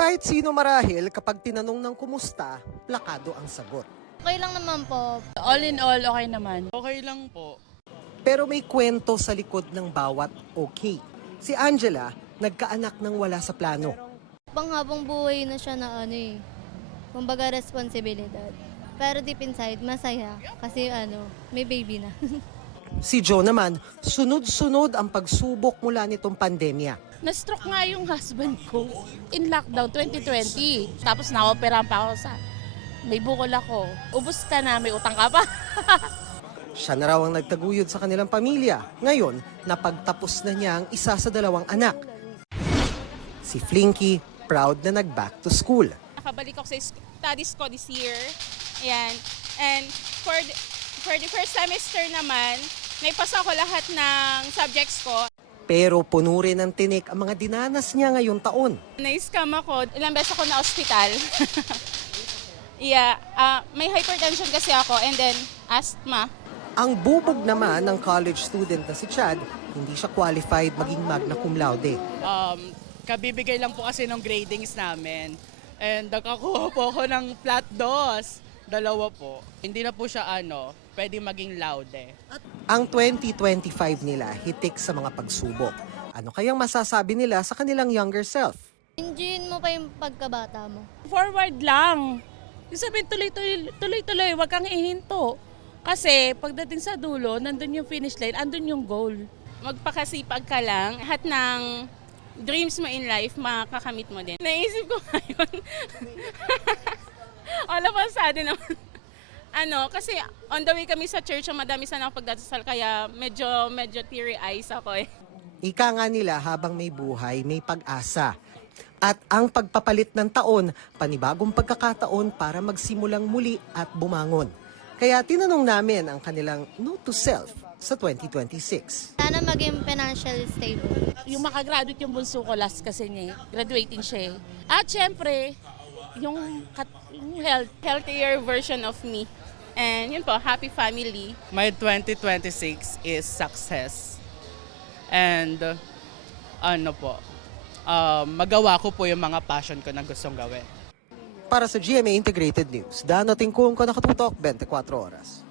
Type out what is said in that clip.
Kahit sino marahil, kapag tinanong ng kumusta, plakado ang sagot. Okay lang naman po. All in all, okay naman. Okay lang po. Pero may kwento sa likod ng bawat okay. Si Angela, nagkaanak ng wala sa plano. Panghabang buhay na siya na kumbaga responsibilidad. Pero deep inside, masaya kasi may baby na. Si Joe naman, sunod-sunod ang pagsubok mula nitong pandemya. Na-stroke nga yung husband ko in lockdown 2020. Tapos na-operahan pa ako sa may bukol ako. Ubus ka na, may utang ka pa. Siya na raw ang nagtaguyod sa kanilang pamilya. Ngayon, napagtapos na niya ang isa sa dalawang anak. Si Flinky, proud na nag-back to school. Nakabalik ako sa studies ko this year. Ayan. And for the first semester naman, naipasa ko lahat ng subjects ko. Pero puno rin ng tinik ang mga dinanas niya ngayong taon. Na-scam ako. Ilang beses ako na ospital. Yeah, may hypertension kasi ako and then asthma. Ang bubog naman ng college student na si Chad, hindi siya qualified maging magna cum laude. Kabibigay lang po kasi ng gradings namin. And nakakuha po ako ng flat 2. Dalawa po. Hindi na po siya pwede maging laude. Ang 2025 nila hitik sa mga pagsubok. Ano kayang masasabi nila sa kanilang younger self? Enjoyin mo pa yung pagkabata mo. Forward lang. Yung sabihin, tuloy-tuloy, wag kang ihinto. Kasi pagdating sa dulo, nandun yung finish line, andun yung goal. Magpakasipag ka lang. Lahat ng dreams mo in life, makakamit mo din. Naisip ko ngayon. All of a sudden naman. Kasi on the way kami sa church, madami sana ako pagdadasal, kaya medyo teary eyes ako eh. Ika nga nila habang may buhay, may pag-asa. At ang pagpapalit ng taon, panibagong pagkakataon para magsimulang muli at bumangon. Kaya tinanong namin ang kanilang note to self sa 2026. Sana maging financially stable. Yung makagraduate yung bunso ko last kasi niya, graduating siya. At syempre, yung health. Healthier version of me. And yun po, happy family. My 2026 is success. And magawa ko po yung mga passion ko na gustong gawin. Para sa GMA Integrated News, Dano Tingkong ko nakatutok 24 oras.